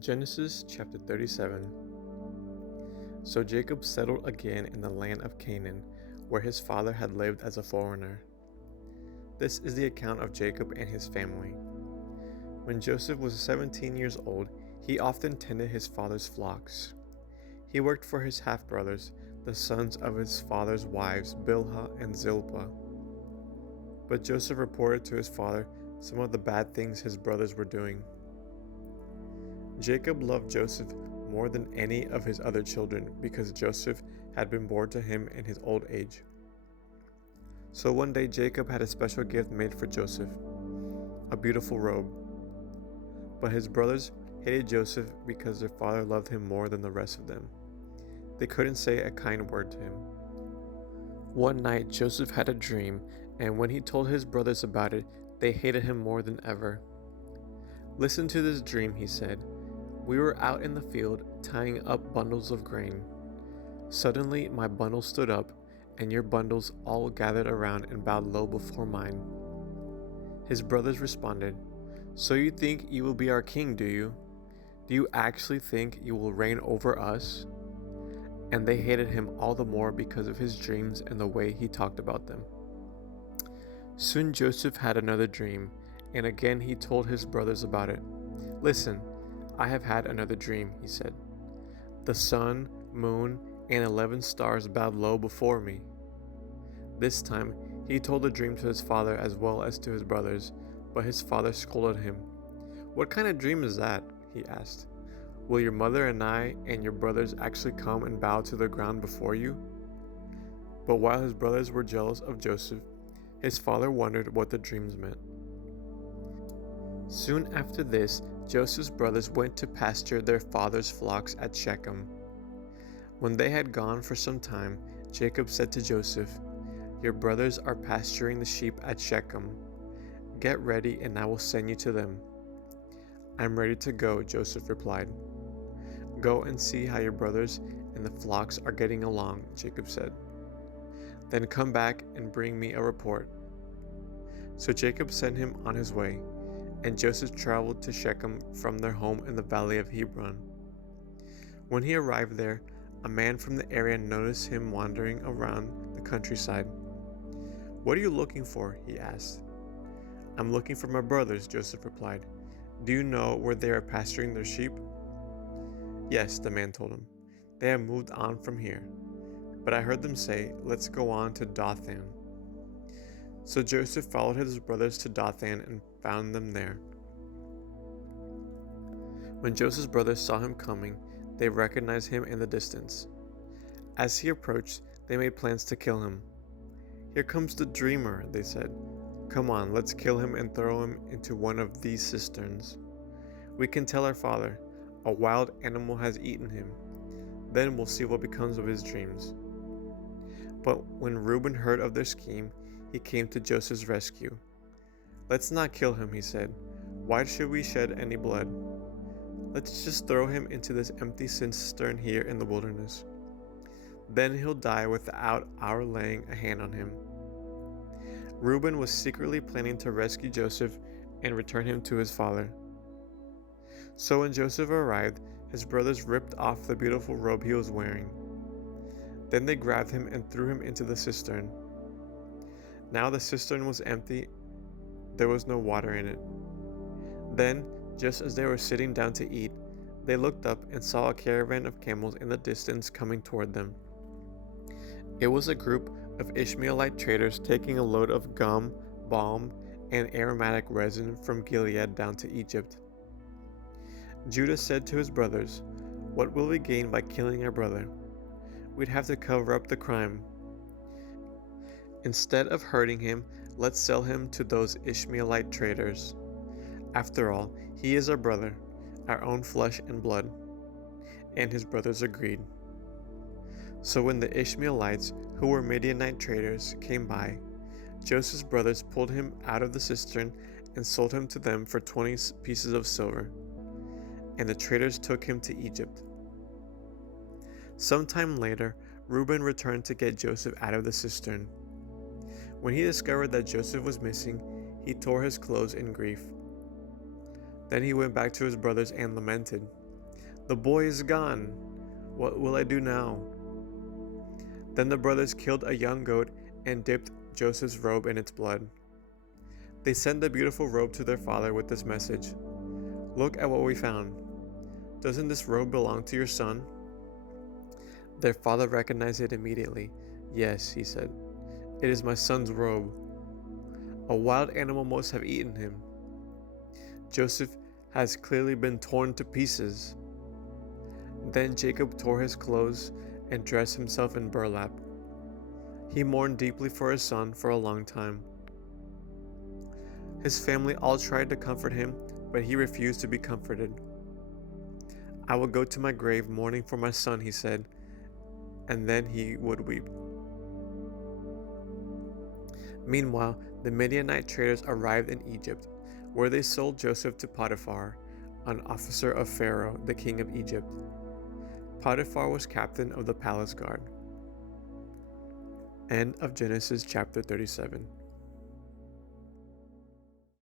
Genesis chapter 37. So Jacob settled again in the land of Canaan, where his father had lived as a foreigner. This is the account of Jacob and his family. When Joseph was 17 years old, he often tended his father's flocks. He worked for his half-brothers, the sons of his father's wives Bilhah and Zilpah. But Joseph reported to his father some of the bad things his brothers were doing. Jacob loved Joseph more than any of his other children because Joseph had been born to him in his old age. So one day Jacob had a special gift made for Joseph, a beautiful robe. But his brothers hated Joseph because their father loved him more than the rest of them. They couldn't say a kind word to him. One night Joseph had a dream, and when he told his brothers about it, they hated him more than ever. "Listen to this dream," he said. "We were out in the field tying up bundles of grain. Suddenly my bundle stood up, and your bundles all gathered around and bowed low before mine." His brothers responded, "So you think you will be our king, do you? Do you actually think you will reign over us?" And they hated him all the more because of his dreams and the way he talked about them. Soon Joseph had another dream, and again he told his brothers about it. "Listen, I have had another dream," he said. "The sun, moon, and 11 stars bowed low before me." This time he told the dream to his father as well as to his brothers, but his father scolded him. "What kind of dream is that?" he asked. "Will your mother and I and your brothers actually come and bow to the ground before you?" But while his brothers were jealous of Joseph, his father wondered what the dreams meant. Soon after this, Joseph's brothers went to pasture their father's flocks at Shechem. When they had gone for some time, Jacob said to Joseph, "Your brothers are pasturing the sheep at Shechem. Get ready and I will send you to them." "I'm ready to go," Joseph replied. "Go and see how your brothers and the flocks are getting along," Jacob said. "Then come back and bring me a report." So Jacob sent him on his way, and Joseph traveled to Shechem from their home in the valley of Hebron. When he arrived there, a man from the area noticed him wandering around the countryside. "What are you looking for?" he asked. "I'm looking for my brothers," Joseph replied. "Do you know where they are pasturing their sheep?" "Yes," the man told him. "They have moved on from here. But I heard them say, 'Let's go on to Dothan.'" So Joseph followed his brothers to Dothan and found them there. When Joseph's brothers saw him coming, they recognized him in the distance. As he approached, they made plans to kill him. "Here comes the dreamer," they said. "Come on, let's kill him and throw him into one of these cisterns. We can tell our father, 'A wild animal has eaten him.' Then we'll see what becomes of his dreams." But when Reuben heard of their scheme, he came to Joseph's rescue. "Let's not kill him," he said. "Why should we shed any blood? Let's just throw him into this empty cistern here in the wilderness. Then he'll die without our laying a hand on him." Reuben was secretly planning to rescue Joseph and return him to his father. So when Joseph arrived, his brothers ripped off the beautiful robe he was wearing. Then they grabbed him and threw him into the cistern. Now the cistern was empty. There was no water in it. Then, just as they were sitting down to eat, they looked up and saw a caravan of camels in the distance coming toward them. It was a group of Ishmaelite traders taking a load of gum, balm, and aromatic resin from Gilead down to Egypt. Judah said to his brothers, "What will we gain by killing our brother? We'd have to cover up the crime. Instead of hurting him, let's sell him to those Ishmaelite traders. After all, he is our brother, our own flesh and blood." And his brothers agreed. So when the Ishmaelites, who were Midianite traders, came by, Joseph's brothers pulled him out of the cistern and sold him to them for 20 pieces of silver. And the traders took him to Egypt. Sometime later, Reuben returned to get Joseph out of the cistern. When he discovered that Joseph was missing, he tore his clothes in grief. Then he went back to his brothers and lamented. The boy is gone. What will I do now?" Then the brothers killed a young goat and dipped Joseph's robe in its blood. They sent the beautiful robe to their father with this message: "Look at what we found. Doesn't this robe belong to your son?" Their father recognized it immediately. "Yes," he said, "it is my son's robe. A wild animal must have eaten him. Joseph has clearly been torn to pieces." Then Jacob tore his clothes and dressed himself in burlap. He mourned deeply for his son for a long time. His family all tried to comfort him, but he refused to be comforted. "I will go to my grave mourning for my son," he said, and then he would weep. Meanwhile, the Midianite traders arrived in Egypt, where they sold Joseph to Potiphar, an officer of Pharaoh, the king of Egypt. Potiphar was captain of the palace guard. End of Genesis chapter 37.